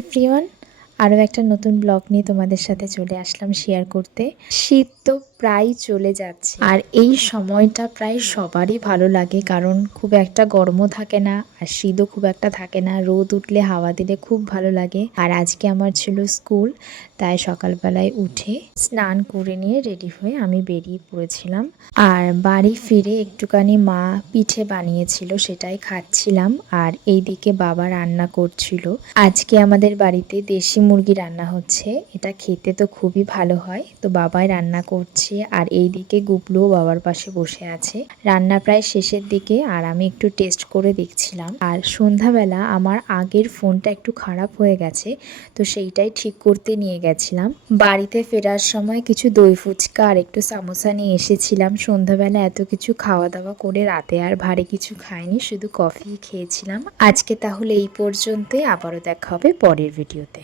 Everyone, আরও একটা নতুন ব্লগ নিয়ে তোমাদের সাথে চলে আসলাম শেয়ার করতে। শীত তো প্রায় চলে যাচ্ছে, আর এই সময়টা প্রায় সবারই ভালো লাগে, কারণ খুব একটা গরমও থাকে না আর শীতও খুব একটা থাকে না। রোদ উঠলে হাওয়া দিলে খুব ভালো লাগে। আর আজকে আমার ছিল স্কুল, তাই সকালবেলায় উঠে স্নান করে নিয়ে রেডি হয়ে আমি বেরিয়ে পড়েছিলাম। আর বাড়ি ফিরে একটুখানি মা পিঠে বানিয়েছিল, সেটাই খাচ্ছিলাম। আর এইদিকে বাবা রান্না করছিল। আজকে আমাদের বাড়িতে দেশি মুরগি রান্না হচ্ছে, এটা খেতে তো খুবই ভালো হয়, তো বাবাই রান্না করছে। আর এইদিকে গুবলুও বাবার পাশে বসে আছে। রান্না প্রায় শেষের দিকে, আর আমি একটু টেস্ট করে দেখছিলাম। আর সন্ধ্যাবেলা আমার আগের ফোনটা একটু খারাপ হয়ে গেছে, তো সেইটাই ঠিক করতে নিয়ে গেছিলাম। বাড়িতে ফেরার সময় কিছু দই ফুচকা আর একটু সামোসা নিয়ে এসেছিলাম। সন্ধ্যাবেলা এত কিছু খাওয়া দাওয়া করে রাতে আর ভারী কিছু খাইনি, শুধু কফি খেয়েছিলাম। আজকে তাহলে এই পর্যন্তই, আবারও দেখা হবে পরের ভিডিওতে।